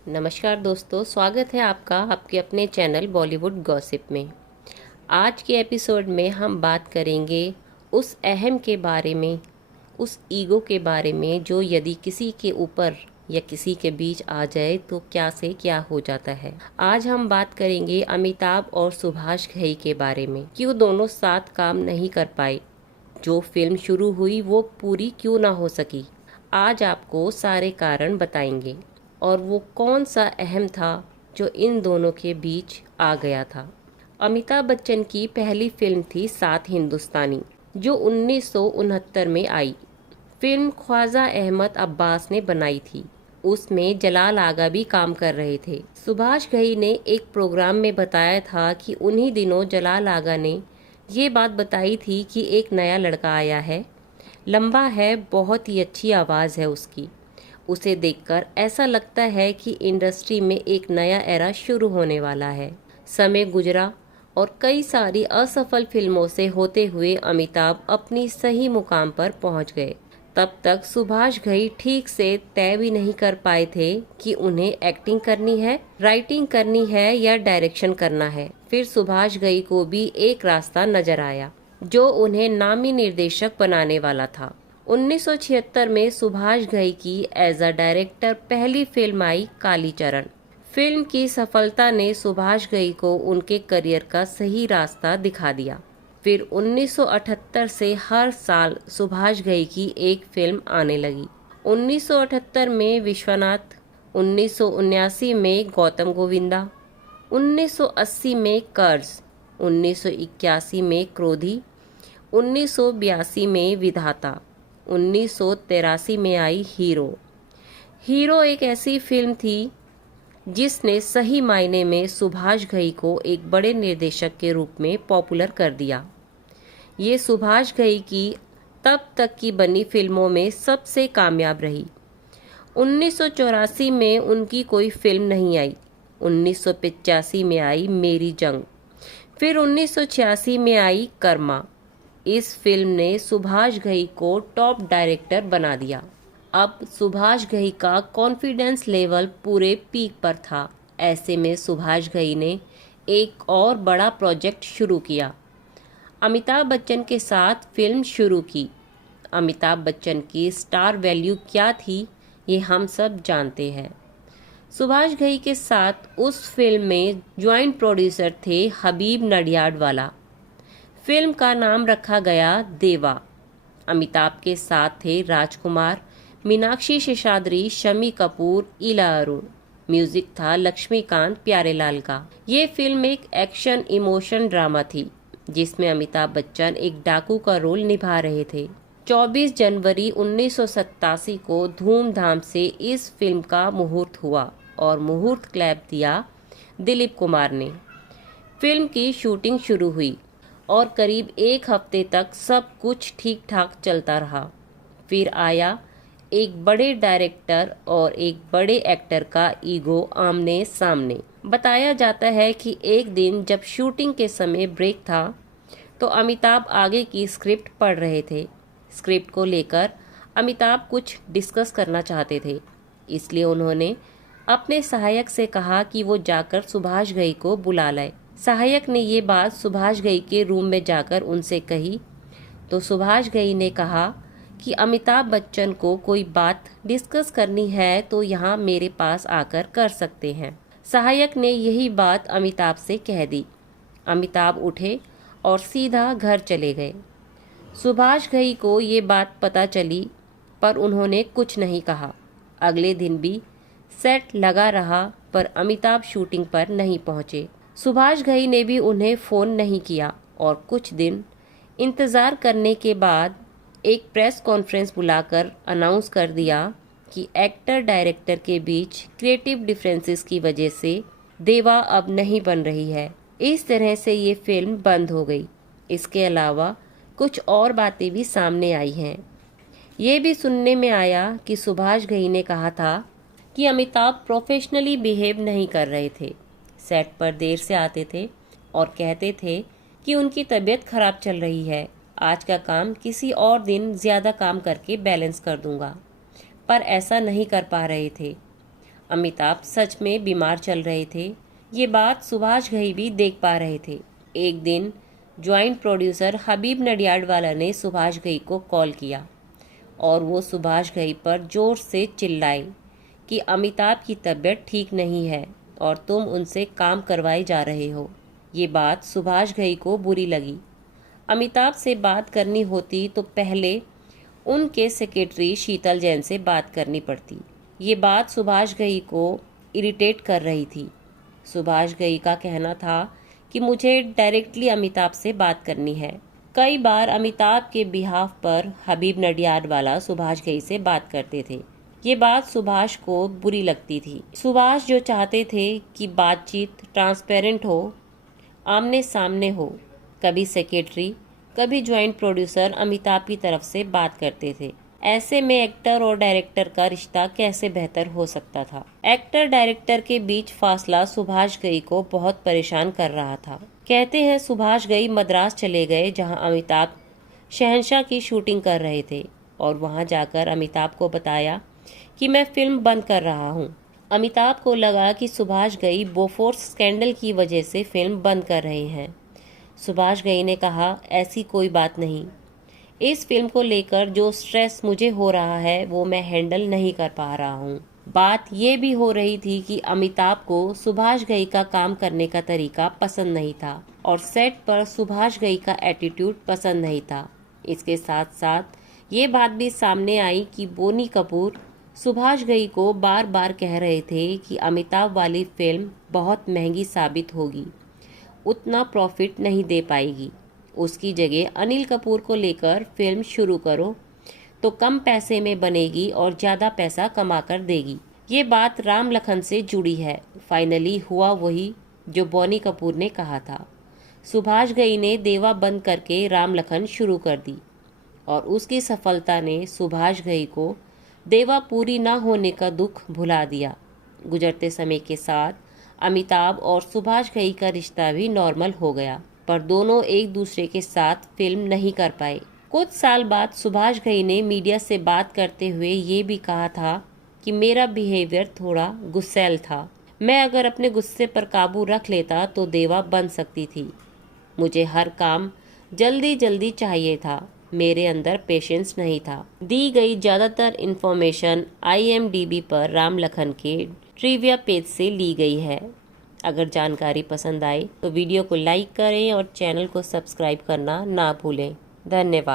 नमस्कार दोस्तों, स्वागत है आपका आपके अपने चैनल बॉलीवुड गॉसिप में। आज के एपिसोड में हम बात करेंगे उस अहम के बारे में, उस ईगो के बारे में जो यदि किसी के ऊपर या किसी के बीच आ जाए तो क्या से क्या हो जाता है। आज हम बात करेंगे अमिताभ और सुभाष घई के बारे में, क्यों दोनों साथ काम नहीं कर पाए, जो फिल्म शुरू हुई वो पूरी क्यों ना हो सकी। आज आपको सारे कारण बताएंगे और वो कौन सा अहम था जो इन दोनों के बीच आ गया था। अमिताभ बच्चन की पहली फिल्म थी सात हिंदुस्तानी, जो 1969 में आई। फिल्म ख्वाजा अहमद अब्बास ने बनाई थी। उसमें जलाल आगा भी काम कर रहे थे। सुभाष घई ने एक प्रोग्राम में बताया था कि उन्हीं दिनों जलाल आगा ने ये बात बताई थी कि एक नया लड़का आया है, लंबा है, बहुत ही अच्छी आवाज़ है उसकी। उसे देखकर ऐसा लगता है कि इंडस्ट्री में एक नया एरा शुरू होने वाला है। समय गुजरा और कई सारी असफल फिल्मों से होते हुए अमिताभ अपनी सही मुकाम पर पहुंच गए। तब तक सुभाष घई ठीक से तय भी नहीं कर पाए थे कि उन्हें एक्टिंग करनी है, राइटिंग करनी है या डायरेक्शन करना है। फिर सुभाष घई को भी एक रास्ता नजर आया जो उन्हें नामी निर्देशक बनाने वाला था। 1976 में सुभाष घई की एज अ डायरेक्टर पहली फिल्म आई कालीचरण। फिल्म की सफलता ने सुभाष घई को उनके करियर का सही रास्ता दिखा दिया। फिर 1978 से हर साल सुभाष घई की एक फिल्म आने लगी। 1978 में विश्वनाथ, 1979 में गौतम गोविंदा, 1980 में कर्ज, 1981 में क्रोधी, 1982 में विधाता, 1983 में आई हीरो। हीरो एक ऐसी फिल्म थी जिसने सही मायने में सुभाष घई को एक बड़े निर्देशक के रूप में पॉपुलर कर दिया। ये सुभाष घई की तब तक की बनी फिल्मों में सबसे कामयाब रही। 1984 में उनकी कोई फिल्म नहीं आई। 1985 में आई मेरी जंग। फिर 1986 में आई कर्मा। इस फिल्म ने सुभाष घई को टॉप डायरेक्टर बना दिया। अब सुभाष घई का कॉन्फिडेंस लेवल पूरे पीक पर था। ऐसे में सुभाष घई ने एक और बड़ा प्रोजेक्ट शुरू किया। अमिताभ बच्चन के साथ फिल्म शुरू की। अमिताभ बच्चन की स्टार वैल्यू क्या थी ये हम सब जानते हैं। सुभाष घई के साथ उस फिल्म में ज्वाइंट प्रोड्यूसर थे हबीब नडियाडवाला। फिल्म का नाम रखा गया देवा। अमिताभ के साथ थे राजकुमार, मीनाक्षी शेषाद्री, शम्मी कपूर, इला अरुण। म्यूजिक था लक्ष्मीकांत प्यारेलाल का। ये फिल्म एक एक्शन इमोशन ड्रामा थी जिसमें अमिताभ बच्चन एक डाकू का रोल निभा रहे थे। 24 जनवरी 1987 को धूमधाम से इस फिल्म का मुहूर्त हुआ और मुहूर्त क्लैप दिया दिलीप कुमार ने। फिल्म की शूटिंग शुरू हुई और करीब एक हफ्ते तक सब कुछ ठीक ठाक चलता रहा। फिर आया एक बड़े डायरेक्टर और एक बड़े एक्टर का ईगो आमने सामने। बताया जाता है कि एक दिन जब शूटिंग के समय ब्रेक था तो अमिताभ आगे की स्क्रिप्ट पढ़ रहे थे। स्क्रिप्ट को लेकर अमिताभ कुछ डिस्कस करना चाहते थे, इसलिए उन्होंने अपने सहायक से कहा कि वो जाकर सुभाष घई को बुला लाए। सहायक ने ये बात सुभाष घई के रूम में जाकर उनसे कही तो सुभाष घई ने कहा कि अमिताभ बच्चन को कोई बात डिस्कस करनी है तो यहाँ मेरे पास आकर कर सकते हैं। सहायक ने यही बात अमिताभ से कह दी। अमिताभ उठे और सीधा घर चले गए। सुभाष घई को ये बात पता चली पर उन्होंने कुछ नहीं कहा। अगले दिन भी सेट लगा रहा पर अमिताभ शूटिंग पर नहीं पहुंचे। सुभाष घई ने भी उन्हें फ़ोन नहीं किया और कुछ दिन इंतज़ार करने के बाद एक प्रेस कॉन्फ्रेंस बुलाकर अनाउंस कर दिया कि एक्टर डायरेक्टर के बीच क्रिएटिव डिफरेंसेस की वजह से देवा अब नहीं बन रही है। इस तरह से ये फिल्म बंद हो गई। इसके अलावा कुछ और बातें भी सामने आई हैं। ये भी सुनने में आया कि सुभाष घई ने कहा था कि अमिताभ प्रोफेशनली बिहेव नहीं कर रहे थे। सेट पर देर से आते थे और कहते थे कि उनकी तबीयत खराब चल रही है, आज का काम किसी और दिन ज़्यादा काम करके बैलेंस कर दूंगा, पर ऐसा नहीं कर पा रहे थे। अमिताभ सच में बीमार चल रहे थे। ये बात सुभाष घई भी देख पा रहे थे। एक दिन ज्वाइंट प्रोड्यूसर हबीब नडियाडवाला ने सुभाष घई को कॉल किया और वो सुभाष घई पर जोर से चिल्लाए कि अमिताभ की तबीयत ठीक नहीं है और तुम उनसे काम करवाए जा रहे हो। ये बात सुभाष घई को बुरी लगी। अमिताभ से बात करनी होती तो पहले उनके सेक्रेटरी शीतल जैन से बात करनी पड़ती। ये बात सुभाष घई को इरिटेट कर रही थी। सुभाष घई का कहना था कि मुझे डायरेक्टली अमिताभ से बात करनी है। कई बार अमिताभ के बिहाफ पर हबीब नडियाडवाला सुभाष घई से बात करते थे। ये बात सुभाष को बुरी लगती थी। सुभाष जो चाहते थे कि बातचीत ट्रांसपेरेंट हो, आमने सामने हो। कभी सेक्रेटरी, कभी ज्वाइंट प्रोड्यूसर अमिताभ की तरफ से बात करते थे। ऐसे में एक्टर और डायरेक्टर का रिश्ता कैसे बेहतर हो सकता था। एक्टर डायरेक्टर के बीच फासला सुभाष घई को बहुत परेशान कर रहा था। कहते हैं सुभाष घई मद्रास चले गए जहां अमिताभ शहंशाह की शूटिंग कर रहे थे और वहां जाकर अमिताभ को बताया कि मैं फिल्म बंद कर रहा हूं। अमिताभ को लगा कि सुभाष घई बोफोर्स स्कैंडल की वजह से फिल्म बंद कर रहे हैं। सुभाष घई ने कहा, ऐसी कोई बात नहीं। इस फिल्म को लेकर जो स्ट्रेस मुझे हो रहा है वो मैं हैंडल नहीं कर पा रहा हूँ। बात ये भी हो रही थी कि अमिताभ को सुभाष घई का काम करने का तरीका पसंद नहीं था और सेट पर सुभाष घई का एटीट्यूड पसंद नहीं था। इसके साथ साथ ये बात भी सामने आई कि बोनी कपूर सुभाष घई को बार बार कह रहे थे कि अमिताभ वाली फिल्म बहुत महंगी साबित होगी, उतना प्रॉफिट नहीं दे पाएगी। उसकी जगह अनिल कपूर को लेकर फिल्म शुरू करो तो कम पैसे में बनेगी और ज़्यादा पैसा कमा कर देगी। ये बात राम लखन से जुड़ी है। फाइनली हुआ वही जो बोनी कपूर ने कहा था। सुभाष घई ने देवा बंद करके राम लखन शुरू कर दी और उसकी सफलता ने सुभाष घई को देवा पूरी ना होने का दुख भुला दिया। गुजरते समय के साथ अमिताभ और सुभाष घई का रिश्ता भी नॉर्मल हो गया, पर दोनों एक दूसरे के साथ फिल्म नहीं कर पाए। कुछ साल बाद सुभाष घई ने मीडिया से बात करते हुए ये भी कहा था कि मेरा बिहेवियर थोड़ा गुस्सैल था। मैं अगर अपने गुस्से पर काबू रख लेता तो देवा बन सकती थी। मुझे हर काम जल्दी जल्दी चाहिए था। मेरे अंदर पेशेंस नहीं था। दी गई ज़्यादातर इन्फॉर्मेशन IMDb पर राम लखन के ट्रिविया पेज से ली गई है। अगर जानकारी पसंद आए तो वीडियो को लाइक करें और चैनल को सब्सक्राइब करना ना भूलें। धन्यवाद।